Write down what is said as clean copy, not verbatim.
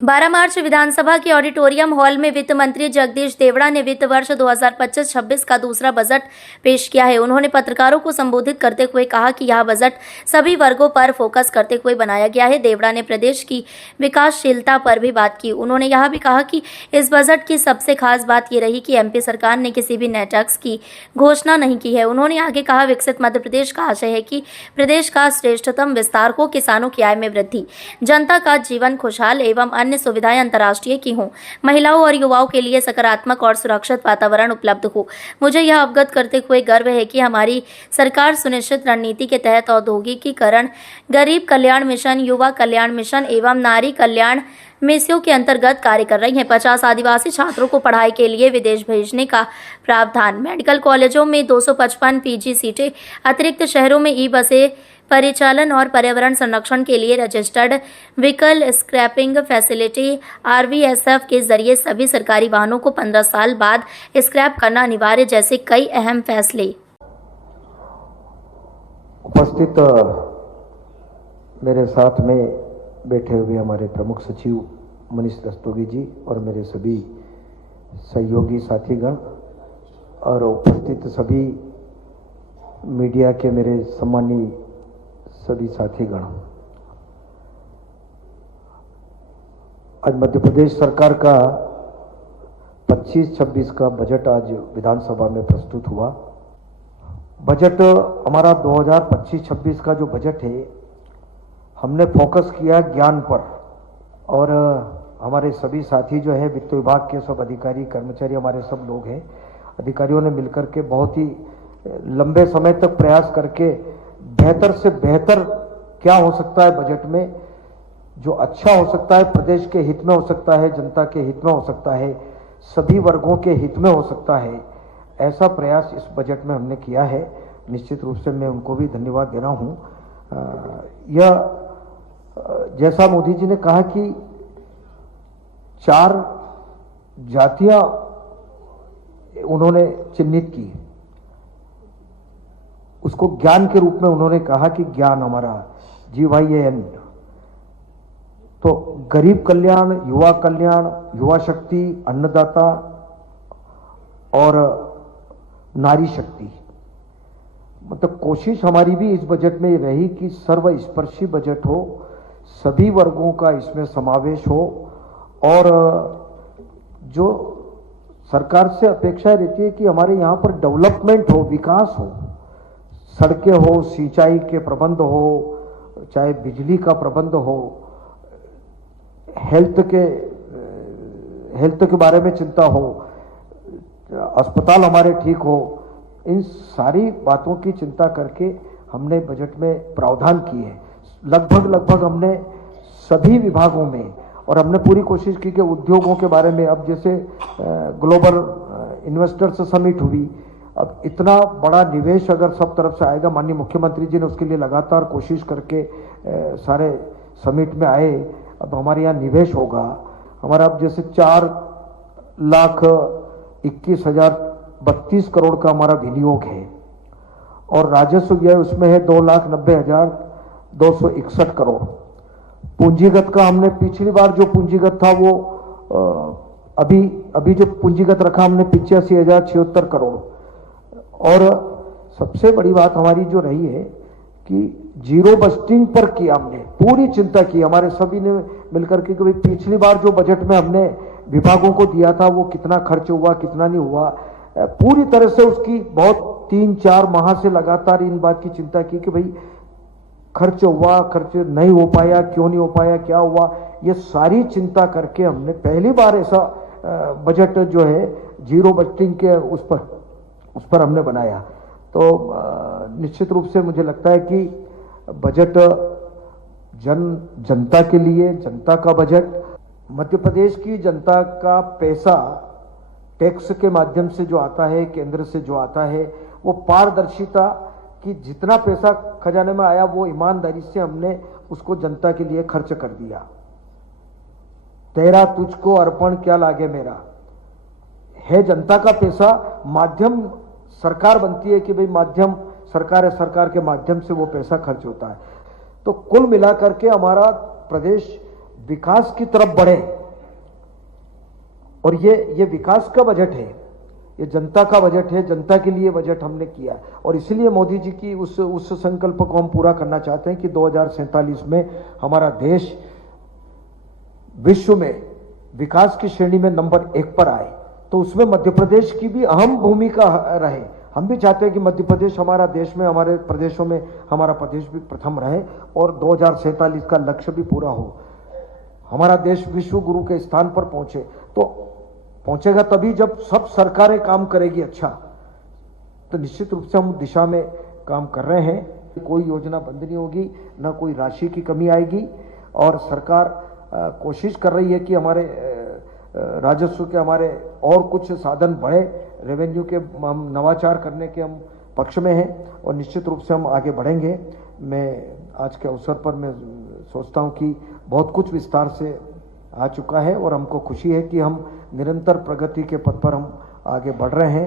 12 मार्च विधानसभा के auditorium hall में वित्त मंत्री जगदीश देवड़ा ने वित्त वर्ष 2025-26 का दूसरा बजट पेश किया है। उन्होंने पत्रकारों को संबोधित करते हुए कहा कि यह बजट सभी वर्गों पर फोकस करते हुए बनाया गया है। देवड़ा ने प्रदेश की विकासशीलता पर भी बात की। उन्होंने यह भी कहा कि इस बजट की सबसे खास बात ये रही कि एमपी सरकार ने किसी भी नए टैक्स की घोषणा नहीं की है। उन्होंने आगे कहा, विकसित मध्य प्रदेश का आशय है कि प्रदेश का श्रेष्ठतम विस्तार हो, किसानों की आय में वृद्धि, जनता का जीवन खुशहाल एवं अन्य सुविधाएं अंतर्राष्ट्रीय की हों, महिलाओं और युवाओं के लिए सकारात्मक और सुरक्षित वातावरण उपलब्ध हो। मुझे यह अवगत करते हुए गर्व है कि हमारी सरकार सुनिश्चित रणनीति के तहत औद्योगिकीकरण, गरीब कल्याण मिशन, युवा कल्याण मिशन एवं नारी कल्याण मिशनों के अंतर्गत कार्य कर रही है। 50 आदिवासी छात्रों को पढ़ाई के लिए विदेश भेजने का प्रावधान, मेडिकल कॉलेजों में 255 पीजी सीटें, अतिरिक्त शहरों में ई बसें परिचालन और पर्यावरण संरक्षण के लिए रजिस्टर्ड व्हीकल स्क्रैपिंग फैसिलिटी, आरवीएसएफ के जरिए सभी सरकारी वाहनों को 15 साल बाद स्क्रैप करना अनिवार्य जैसे कई अहम फैसले। उपस्थित मेरे साथ में बैठे हुए हमारे प्रमुख सचिव मनीष रस्तोगी जी और मेरे सभी सहयोगी साथीगण और उपस्थित सभी मीडिया के मेरे सम्मानीय सभी साथीगण, आज मध्य प्रदेश सरकार का 25-26 का बजट आज विधानसभा में प्रस्तुत हुआ। बजट हमारा 2025-26 का जो बजट है, हमने फोकस किया ज्ञान पर और हमारे सभी साथी जो है वित्त विभाग के सब अधिकारी कर्मचारी, हमारे सब लोग हैं, अधिकारियों ने मिलकर के बहुत ही लंबे समय तक प्रयास करके बेहतर से बेहतर क्या हो सकता है बजट में, जो अच्छा हो सकता है, प्रदेश के हित में हो सकता है, जनता के हित में हो सकता है, सभी वर्गों के हित में हो सकता है, ऐसा प्रयास इस बजट में हमने किया है। निश्चित रूप से मैं उनको भी धन्यवाद दे रहा हूँ। यह जैसा मोदी जी ने कहा कि 4 जातियां उन्होंने चिन्हित की, उसको ज्ञान के रूप में उन्होंने कहा कि ज्ञान हमारा GYAN, तो गरीब कल्याण, युवा शक्ति, अन्नदाता और नारी शक्ति। मतलब कोशिश हमारी भी इस बजट में रही कि सर्वस्पर्शी बजट हो, सभी वर्गों का इसमें समावेश हो और जो सरकार से अपेक्षा रहती है कि हमारे यहाँ पर डेवलपमेंट हो, विकास हो, सड़कें हो, सिंचाई के प्रबंध हो, चाहे बिजली का प्रबंध हो, हेल्थ के बारे में चिंता हो, अस्पताल हमारे ठीक हो, इन सारी बातों की चिंता करके हमने बजट में प्रावधान किए हैं। लगभग हमने सभी विभागों में, और हमने पूरी कोशिश की कि उद्योगों के बारे में, अब जैसे ग्लोबल इन्वेस्टर्स समिट हुई, अब इतना बड़ा निवेश अगर सब तरफ से आएगा, माननीय मुख्यमंत्री जी ने उसके लिए लगातार कोशिश करके सारे समिट में आए। अब हमारे यहाँ निवेश होगा, हमारा अब जैसे 4,21,032 करोड़ का हमारा विनियोग है और राजस्व व्यय उसमें है 2,90,261 करोड़। पूंजीगत का हमने पिछली बार जो पूंजीगत था वो अभी जो पूंजीगत रखा हमने 85,076 करोड़। और सबसे बड़ी बात हमारी जो रही है कि जीरो बस्टिंग पर की हमने पूरी चिंता की, हमारे सभी ने मिलकर के, कि पिछली बार जो बजट में हमने विभागों को दिया था वो कितना खर्च हुआ, कितना नहीं हुआ, पूरी तरह से उसकी बहुत 3-4 माह से लगातार इन बात की चिंता की कि भाई खर्च हुआ, खर्च नहीं हो पाया, क्यों नहीं हो पाया, क्या हुआ, ये सारी चिंता करके हमने पहली बार ऐसा बजट जो है जीरो बस्टिंग के उस पर हमने बनाया। तो निश्चित रूप से मुझे लगता है कि बजट जनता के लिए, जनता का बजट, मध्य प्रदेश की जनता का पैसा टैक्स के माध्यम से जो आता है, केंद्र से जो आता है, वो पारदर्शिता कि जितना पैसा खजाने में आया वो ईमानदारी से हमने उसको जनता के लिए खर्च कर दिया। तेरा तुझको अर्पण क्या लागे मेरा है, जनता का पैसा, माध्यम सरकार बनती है कि भाई माध्यम सरकार है, सरकार के माध्यम से वो पैसा खर्च होता है। तो कुल मिलाकर के हमारा प्रदेश विकास की तरफ बढ़े। और ये विकास का बजट है, ये जनता का बजट है, जनता के लिए बजट हमने किया। और इसलिए मोदी जी की उस संकल्प को हम पूरा करना चाहते हैं कि 2047 में हमारा देश विश्व में विकास की श्रेणी में नंबर 1 पर आए। तो उसमें मध्य प्रदेश की भी अहम भूमिका रहे। हम भी चाहते हैं कि मध्य प्रदेश हमारा देश में, हमारे प्रदेशों में हमारा प्रदेश भी प्रथम रहे और 2047 का लक्ष्य भी पूरा हो, हमारा देश विश्व गुरु के स्थान पर पहुंचे। तो पहुंचेगा तभी जब सब सरकारें काम करेगी अच्छा। तो निश्चित रूप से हम दिशा में काम कर रहे हैं। कोई योजना बंद नहीं होगी, ना कोई राशि की कमी आएगी। और सरकार कोशिश कर रही है कि हमारे राजस्व के हमारे और कुछ साधन बढ़े, रेवेन्यू के हम नवाचार करने के हम पक्ष में हैं और निश्चित रूप से हम आगे बढ़ेंगे। मैं आज के अवसर पर मैं सोचता हूं कि बहुत कुछ विस्तार से आ चुका है और हमको खुशी है कि हम निरंतर प्रगति के पथ पर हम आगे बढ़ रहे हैं।